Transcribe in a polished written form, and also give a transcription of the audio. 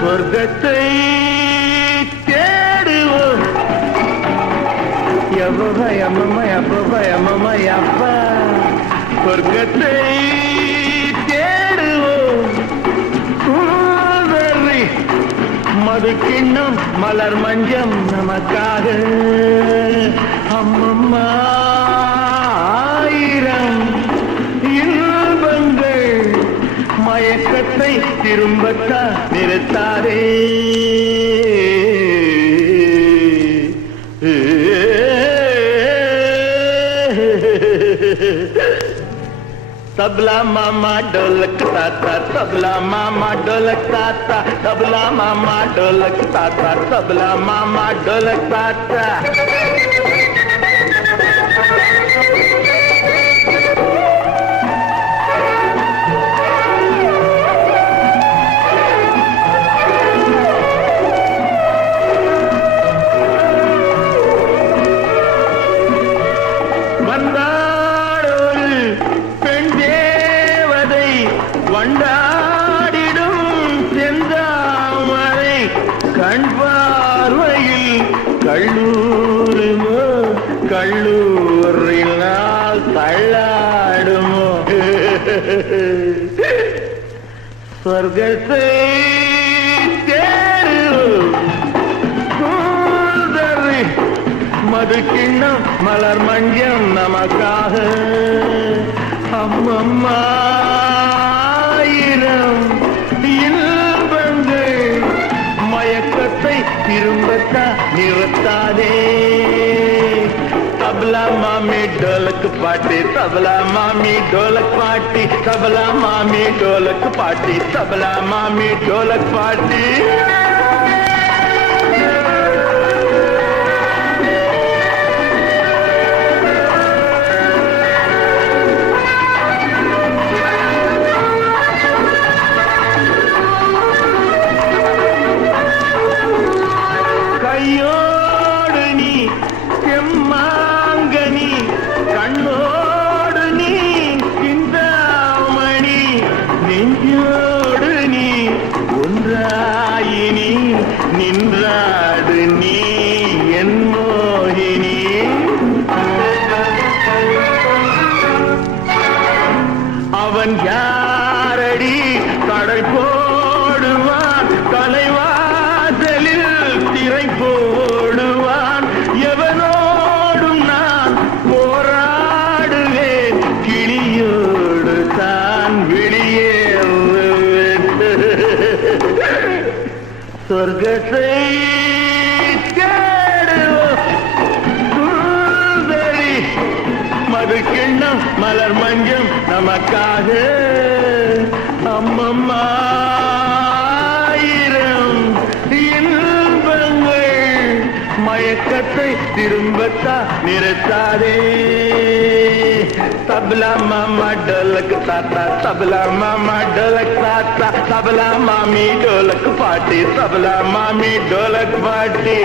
சொர்க்கத்தை தேடுவோம் அப்பா சொர்க்கத்தை தேடுவோம் மது கிண்ணம் மலர் மஞ்சம் நமக்காக அம்மம்மா ஆயிரம் இன்பங்கள் மயக்கத்தை திரும்பத்தா நிறுத்தாதே तबला मामा ढोलक ताता तबला मामा ढोलक ताता तबला मामा ढोलक ताता तबला मामा ढोलक ताता வண்டாடிடும் செந்தாமரை கண் பார்வையில் கள்ளூருமோ கள்ளூரினால் தள்ளாடுமோ சொர்க்கத்தை தேடுதறி மது கிண்ணம் மலர் மஞ்சம் நமக்காக அம்மம்மா இன்பங்கள் மயக்கத்தை திரும்பத்தா நிறுத்தாதே तबला मामी ढोलक पाटी तबला मामी ढोलक पाटी तबला मामी ढोलक पाटी तबला मामी ढोलक पाटी கையோடு நீ செம்மாங்கனி கண்ணோடு நீ சிந்தாமணி நெஞ்சோடு நீ ஒன்றாயினி நின்றாடு நீ என் மோகினி அவன் யாரடி கடை போடுவான் தலைவாசலில் திரை போடுவான் எவனோடும் நான் போராடுவேன் கிளியோடு தான் வெளியேறுவேன் சொர்க்கத்தை தேடுவோம் மது கிண்ணம் மலர் மஞ்சம் நமக்காக அம்மம்மா மயக்கத்தை திரும்பத்தா நிறுத்தாதே तबला मामा ढोलक ताता तबला मामा ढोलक ताता तबला मामी ढोलक पाटी तबला मामी ढोलक पाटी